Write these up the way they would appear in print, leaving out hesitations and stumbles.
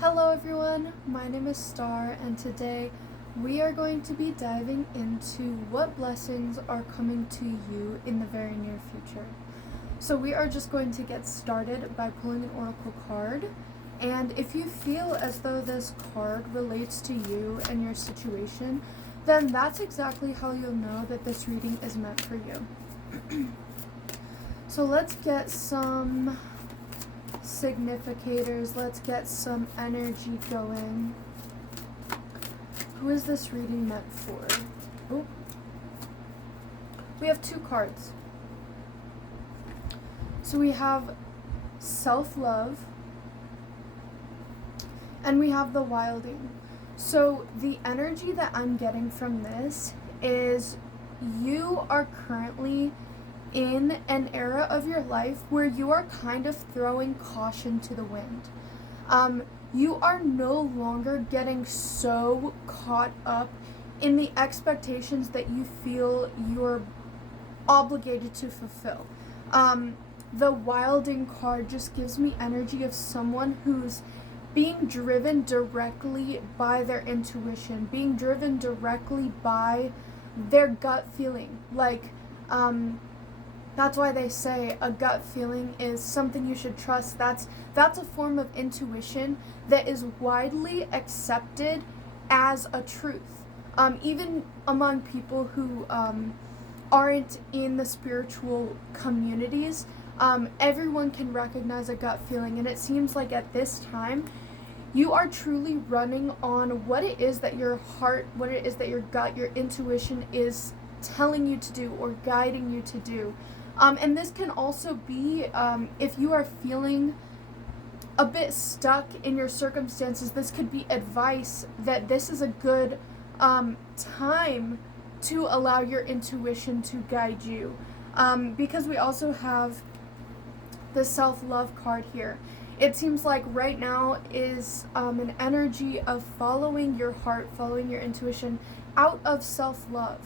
Hello everyone, my name is Star, and today we are going to be diving into what blessings are coming to you in the very near future. So we are just going to get started by pulling an oracle card, and if you feel as though this card relates to you and your situation, then that's exactly how you'll know that this reading is meant for you. So let's get some significators, let's get some energy going. Who is this reading meant for? Oh, we have two cards. So we have self-love and we have the wilding. So the energy that I'm getting from this is you are currently in an era of your life where you are kind of throwing caution to the wind. You are no longer getting so caught up in the expectations that you feel you're obligated to fulfill. The wilding card just gives me energy of someone who's being driven directly by their intuition, being driven directly by their gut feeling. That's why they say a gut feeling is something you should trust. That's a form of intuition that is widely accepted as a truth. Even among people who aren't in the spiritual communities, everyone can recognize a gut feeling. And it seems like at this time, you are truly running on what it is that your heart, what it is that your gut, your intuition is telling you to do or guiding you to do. And this can also be, if you are feeling a bit stuck in your circumstances, this could be advice that this is a good time to allow your intuition to guide you. Because we also have the self-love card here. It seems like right now is an energy of following your heart, following your intuition out of self-love.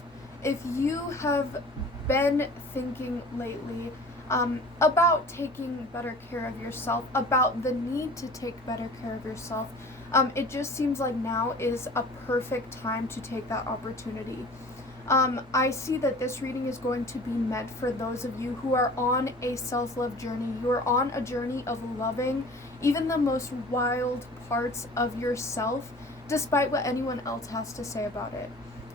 If you have been thinking lately about taking better care of yourself, about the need to take better care of yourself, it just seems like now is a perfect time to take that opportunity. I see that this reading is going to be meant for those of you who are on a self-love journey. You are on a journey of loving even the most wild parts of yourself, despite what anyone else has to say about it.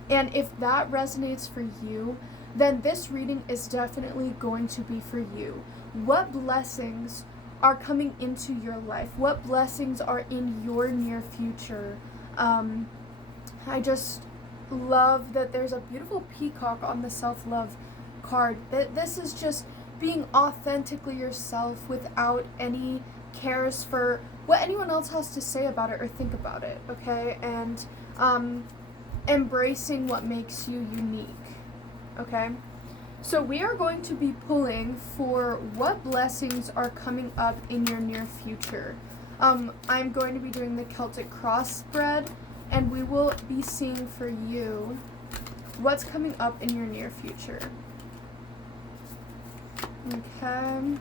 And if that resonates for you, then this reading is definitely going to be for you. What blessings are coming into your life? What blessings are in your near future? I just love that there's a beautiful peacock on the self-love card. This is just being authentically yourself without any cares for what anyone else has to say about it or think about it, okay? And embracing what makes you unique, okay? So we are going to be pulling for what blessings are coming up in your near future. I'm going to be doing the Celtic cross spread, and we will be seeing for you what's coming up in your near future. Okay.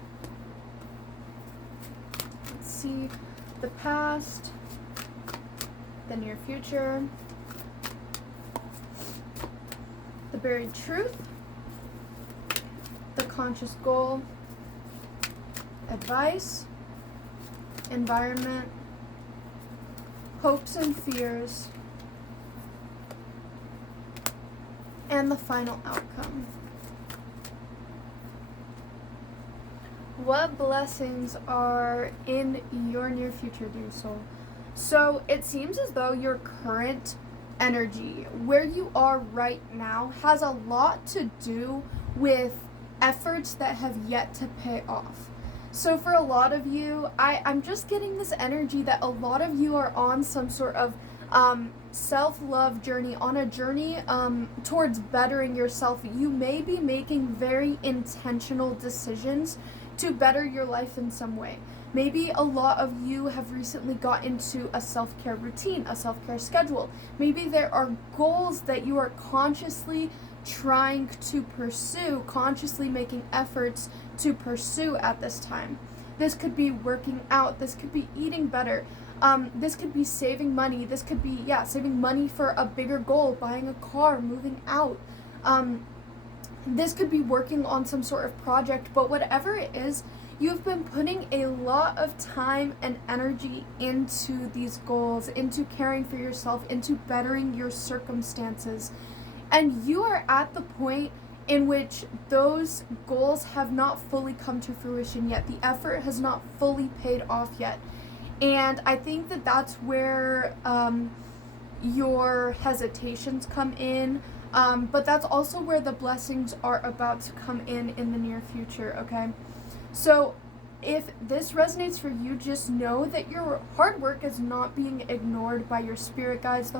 Let's see the past, the near future, the buried truth, the conscious goal, advice, environment, hopes and fears, and the final outcome. What blessings are in your near future, dear soul? So it seems as though your current energy, where you are right now, has a lot to do with efforts that have yet to pay off. So for a lot of you, I'm just getting this energy that a lot of you are on some sort of self-love journey, on a journey towards bettering yourself. You may be making very intentional decisions to better your life in some way. Maybe a lot of you have recently got into a self-care routine, a self-care schedule. Maybe there are goals that you are consciously trying to pursue, consciously making efforts to pursue at this time. This could be working out, this could be eating better. This could be saving money. This could be, yeah, saving money for a bigger goal, buying a car, moving out. This could be working on some sort of project, but whatever it is, you've been putting a lot of time and energy into these goals, into caring for yourself, into bettering your circumstances. And you are at the point in which those goals have not fully come to fruition yet. The effort has not fully paid off yet. And I think that that's where your hesitations come in. But that's also where the blessings are about to come in the near future, okay? So if this resonates for you, just know that your hard work is not being ignored by your spirit guides.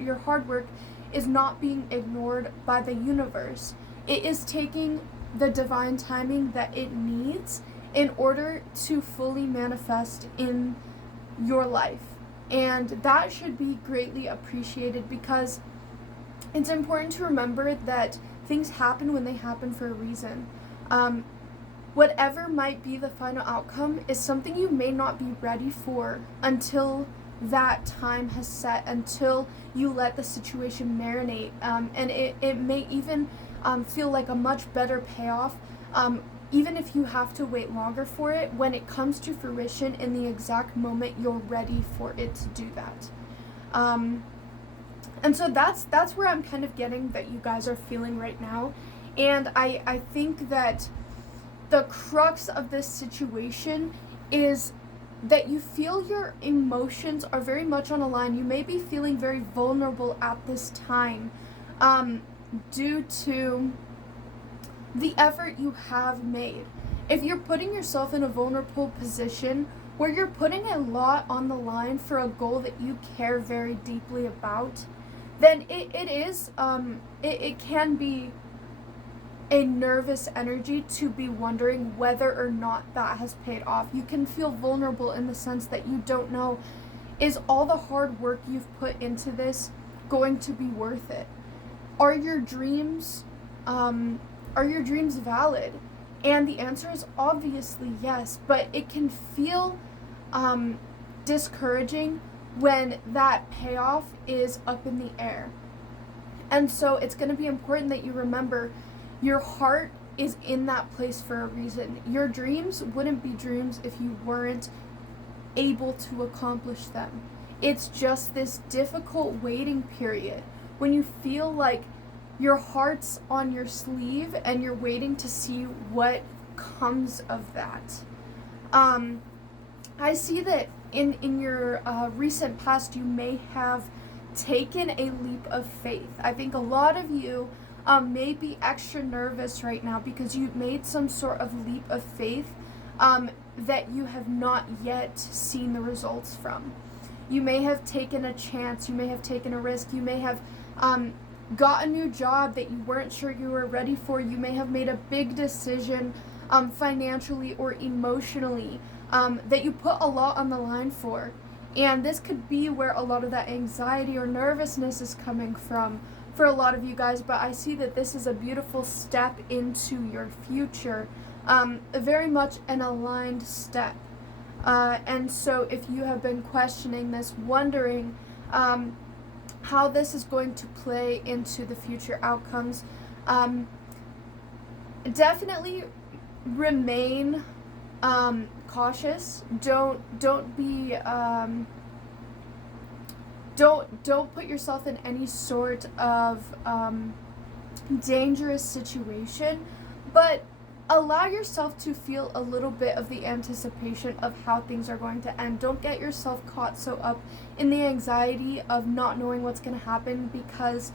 Your hard work is not being ignored by the universe. It is taking the divine timing that it needs in order to fully manifest in your life. And that should be greatly appreciated, because it's important to remember that things happen when they happen for a reason. Whatever might be the final outcome is something you may not be ready for until that time has set, until you let the situation marinate. And it may even feel like a much better payoff, even if you have to wait longer for it, when it comes to fruition in the exact moment you're ready for it to do that. And so that's where I'm kind of getting that you guys are feeling right now. And I think that the crux of this situation is that you feel your emotions are very much on a line. You may be feeling very vulnerable at this time, due to the effort you have made. If you're putting yourself in a vulnerable position where you're putting a lot on the line for a goal that you care very deeply about, then it can be a nervous energy to be wondering whether or not that has paid off. You can feel vulnerable in the sense that you don't know, is all the hard work you've put into this going to be worth it? Are your dreams valid? And the answer is obviously yes, but it can feel discouraging when that payoff is up in the air. And so it's going to be important that you remember your heart is in that place for a reason. Your dreams wouldn't be dreams if you weren't able to accomplish them. It's just this difficult waiting period when you feel like your heart's on your sleeve and you're waiting to see what comes of that. I see that in your recent past, you may have taken a leap of faith. I think a lot of you may be extra nervous right now because you've made some sort of leap of faith that you have not yet seen the results from. You may have taken a chance, you may have taken a risk, you may have got a new job that you weren't sure you were ready for, you may have made a big decision financially or emotionally that you put a lot on the line for. And this could be where a lot of that anxiety or nervousness is coming from for a lot of you guys, but I see that this is a beautiful step into your future, very much an aligned step. And so if you have been questioning this, wondering how this is going to play into the future outcomes, definitely remain cautious. Don't be don't put yourself in any sort of dangerous situation, but allow yourself to feel a little bit of the anticipation of how things are going to end. Don't get yourself caught so up in the anxiety of not knowing what's going to happen, because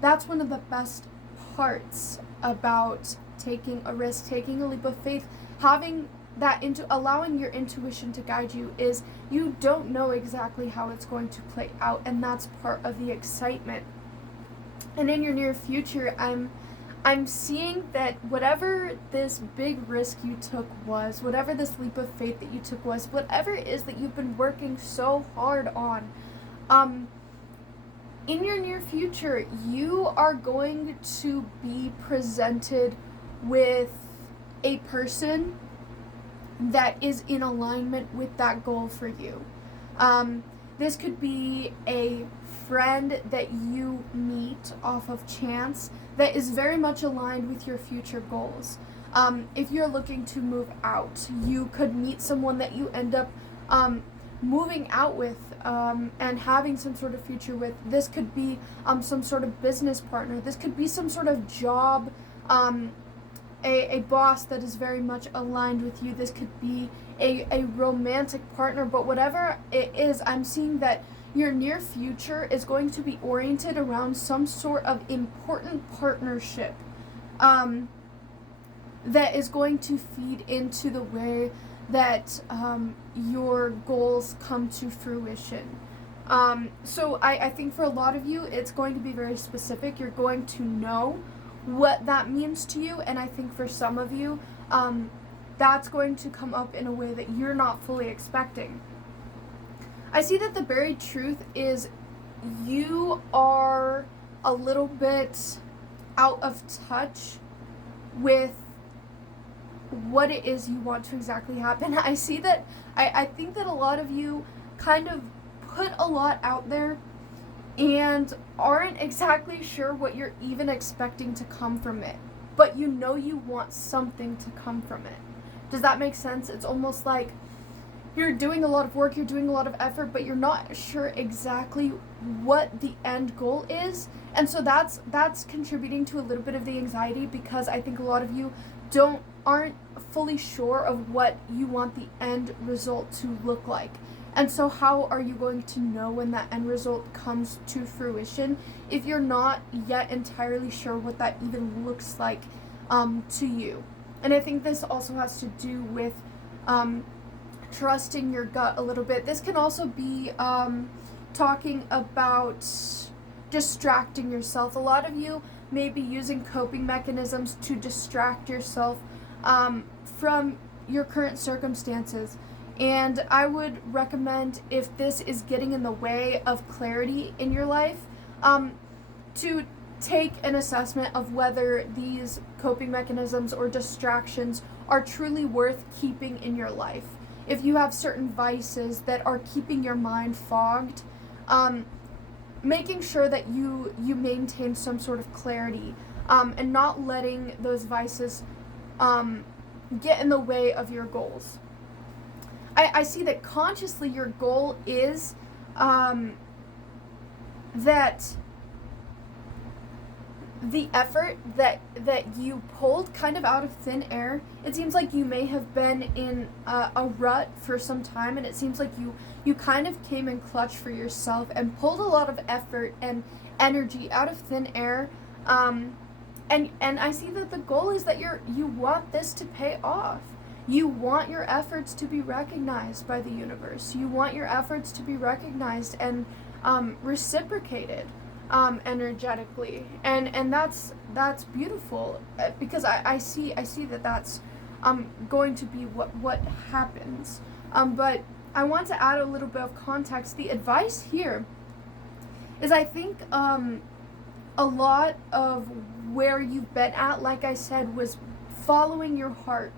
that's one of the best parts about taking a risk, taking a leap of faith, having that allowing your intuition to guide you, is you don't know exactly how it's going to play out, and that's part of the excitement. And in your near future, I'm seeing that whatever this big risk you took was, whatever this leap of faith that you took was, whatever it is that you've been working so hard on, in your near future, you are going to be presented with a person that is in alignment with that goal for you. This could be a friend that you meet off of chance that is very much aligned with your future goals. If you're looking to move out, you could meet someone that you end up moving out with and having some sort of future with. This could be some sort of business partner. This could be some sort of job, a boss that is very much aligned with you. This could be a romantic partner, but whatever it is, I'm seeing that your near future is going to be oriented around some sort of important partnership that is going to feed into the way that your goals come to fruition. So I think for a lot of you, it's going to be very specific. You're going to know what that means to you, and I think for some of you, that's going to come up in a way that you're not fully expecting. I see that the buried truth is you are a little bit out of touch with what it is you want to exactly happen. I see that, I think that a lot of you kind of put a lot out there and aren't exactly sure what you're even expecting to come from it, but you know you want something to come from it. Does that make sense? It's almost like you're doing a lot of work, you're doing a lot of effort, but you're not sure exactly what the end goal is. And so that's contributing to a little bit of the anxiety, because I think a lot of you aren't fully sure of what you want the end result to look like. And so how are you going to know when that end result comes to fruition if you're not yet entirely sure what that even looks like to you? And I think this also has to do with trusting your gut a little bit. This can also be talking about distracting yourself. A lot of you may be using coping mechanisms to distract yourself from your current circumstances. And I would recommend, if this is getting in the way of clarity in your life, to take an assessment of whether these coping mechanisms or distractions are truly worth keeping in your life. If you have certain vices that are keeping your mind fogged, making sure that you maintain some sort of clarity and not letting those vices get in the way of your goals. I see that consciously your goal is that the effort that you pulled kind of out of thin air. It seems like you may have been in a rut for some time, and it seems like you kind of came in clutch for yourself and pulled a lot of effort and energy out of thin air. And I see that the goal is that you want this to pay off. You want your efforts to be recognized by the universe. You want your efforts to be recognized and reciprocated energetically, and that's beautiful, because I see that that's going to be what happens. But I want to add a little bit of context. The advice here is, I think a lot of where you've been at, like I said, was following your heart,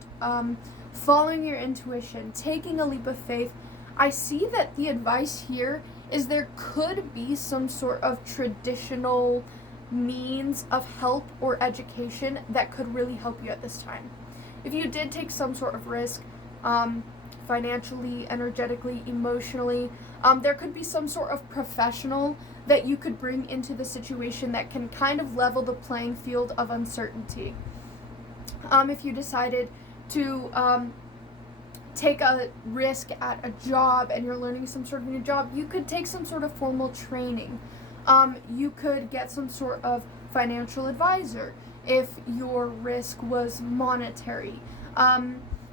following your intuition, taking a leap of faith. I see that the advice here is there could be some sort of traditional means of help or education that could really help you at this time. If you did take some sort of risk, financially, energetically, emotionally, there could be some sort of professional that you could bring into the situation that can kind of level the playing field of uncertainty. If you decided to take a risk at a job and you're learning some sort of new job, you could take some sort of formal training. You could get some sort of financial advisor if your risk was monetary.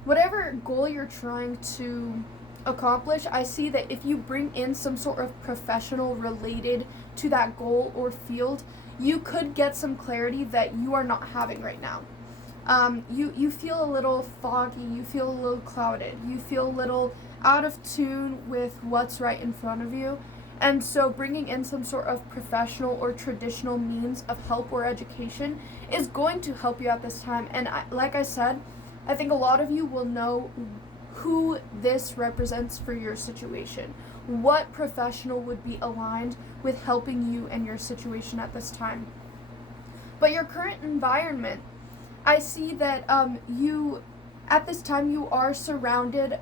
Whatever goal you're trying to accomplish, I see that if you bring in some sort of professional related to that goal or field, you could get some clarity that you are not having right now. You feel a little foggy, you feel a little clouded, you feel a little out of tune with what's right in front of you. And so bringing in some sort of professional or traditional means of help or education is going to help you at this time. And like I said, I think a lot of you will know who this represents for your situation. what professional would be aligned with helping you and your situation at this time. But your current environment, I see that you, at this time, you are surrounded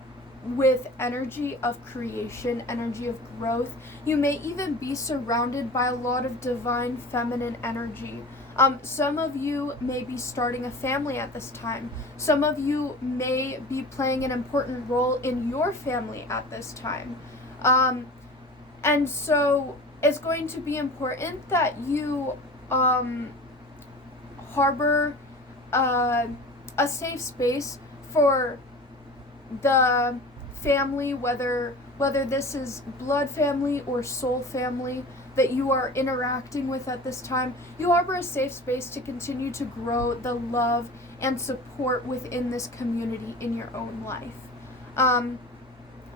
with energy of creation, energy of growth. You may even be surrounded by a lot of divine feminine energy. Some of you may be starting a family at this time. Some of you may be playing an important role in your family at this time. And so it's going to be important that you harbor a safe space for the family, whether this is blood family or soul family that you are interacting with at this time. You harbor a safe space to continue to grow the love and support within this community in your own life.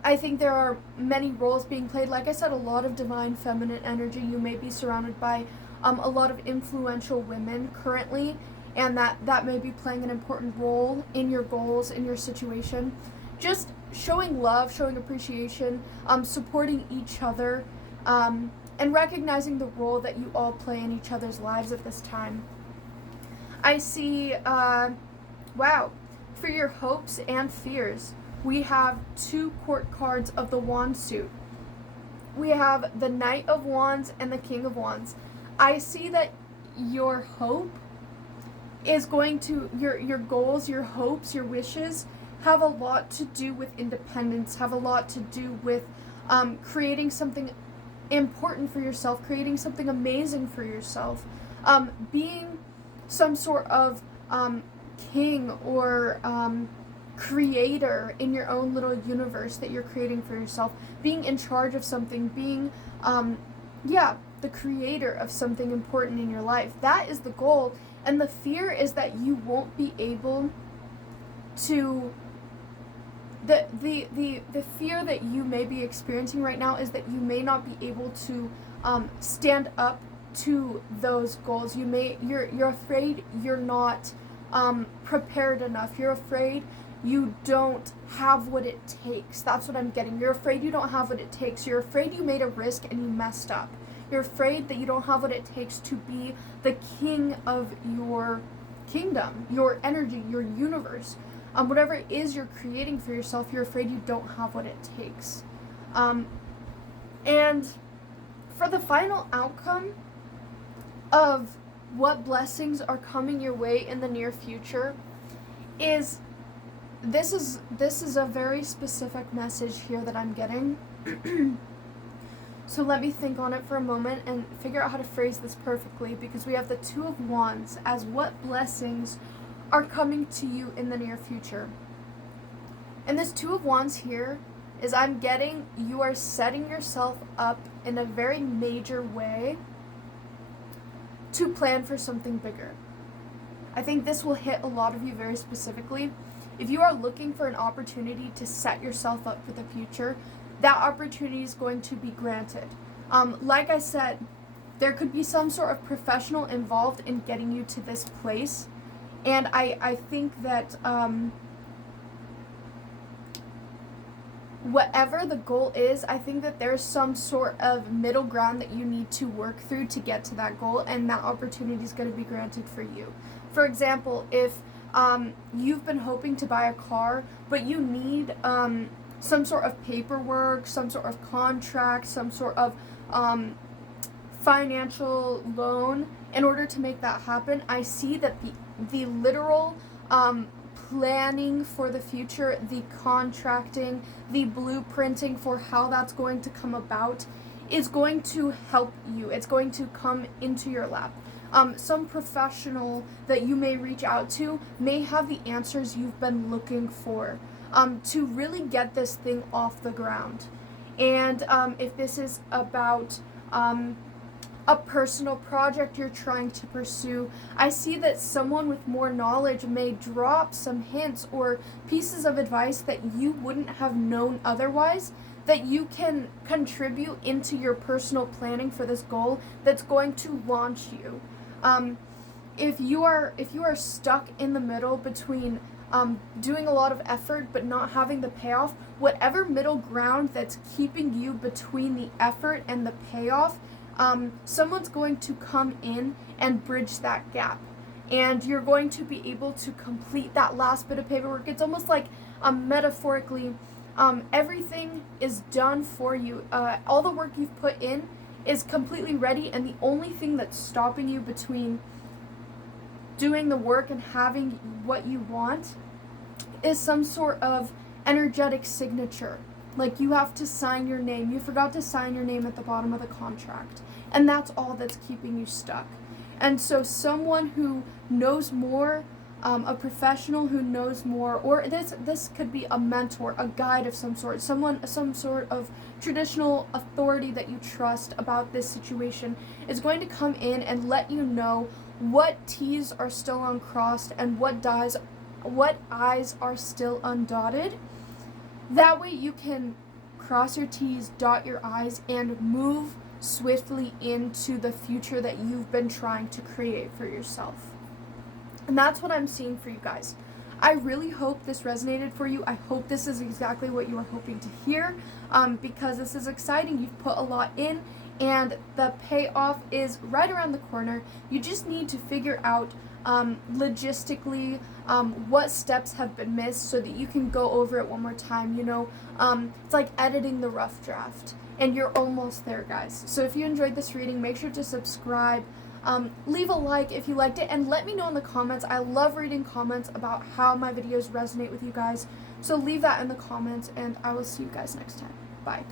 I think there are many roles being played. Like I said, a lot of divine feminine energy. You may be surrounded by a lot of influential women currently, and that may be playing an important role in your goals, in your situation. Just showing love, showing appreciation, supporting each other, and recognizing the role that you all play in each other's lives at this time. I see, wow, for your hopes and fears, we have 2 court cards of the wand suit. We have the Knight of Wands and the King of Wands. I see that your hope is going to, your goals, your hopes, your wishes have a lot to do with independence, have a lot to do with creating something important for yourself, creating something amazing for yourself, being some sort of king or creator in your own little universe that you're creating for yourself, being in charge of something, being the creator of something important in your life. That is the goal. And the fear is that you won't be able to, the fear that you may be experiencing right now is that you may not be able to stand up to those goals. You're afraid you're not prepared enough. You're afraid you don't have what it takes. That's what I'm getting. You're afraid you don't have what it takes. You're afraid you made a risk and you messed up. You're afraid that you don't have what it takes to be the king of your kingdom, your energy, your universe. Whatever it is you're creating for yourself, you're afraid you don't have what it takes. And for the final outcome of what blessings are coming your way in the near future is this is a very specific message here that I'm getting. So let me think on it for a moment and figure out how to phrase this perfectly, because we have the 2 of Wands as what blessings are coming to you in the near future. And this 2 of Wands here is I'm getting you are setting yourself up in a very major way to plan for something bigger. I think this will hit a lot of you very specifically. If you are looking for an opportunity to set yourself up for the future, that opportunity is going to be granted. Like I said, there could be some sort of professional involved in getting you to this place. And I think that whatever the goal is, I think that there's some sort of middle ground that you need to work through to get to that goal, and that opportunity is going to be granted for you. For example, if you've been hoping to buy a car, but you need some sort of paperwork, some sort of contract, some sort of financial loan in order to make that happen, I see that the literal planning for the future, the contracting, the blueprinting for how that's going to come about is going to help you. It's going to come into your lap. Some professional that you may reach out to may have the answers you've been looking for to really get this thing off the ground. And if this is about a personal project you're trying to pursue, I see that someone with more knowledge may drop some hints or pieces of advice that you wouldn't have known otherwise, that you can contribute into your personal planning for this goal that's going to launch you. If you are stuck in the middle between doing a lot of effort but not having the payoff, whatever middle ground that's keeping you between the effort and the payoff, someone's going to come in and bridge that gap. And you're going to be able to complete that last bit of paperwork. It's almost like metaphorically, everything is done for you. All the work you've put in is completely ready, and the only thing that's stopping you between doing the work and having what you want is some sort of energetic signature. Like you have to sign your name. You forgot to sign your name at the bottom of the contract. And that's all that's keeping you stuck. And so someone who knows more, a professional who knows more, or this could be a mentor, a guide of some sort, some sort of traditional authority that you trust about this situation, is going to come in and let you know what T's are still uncrossed and what I's are still undotted. That way you can cross your T's, dot your I's, and move swiftly into the future that you've been trying to create for yourself. And that's what I'm seeing for you guys. I really hope this resonated for you. I hope this is exactly what you were hoping to hear, because this is exciting. You've put a lot in, and the payoff is right around the corner. You just need to figure out logistically what steps have been missed so that you can go over it one more time. It's like editing the rough draft, and you're almost there, guys. So if you enjoyed this reading, make sure to subscribe. Leave a like if you liked it, and let me know in the comments. I love reading comments about how my videos resonate with you guys. So leave that in the comments, and I will see you guys next time. Bye.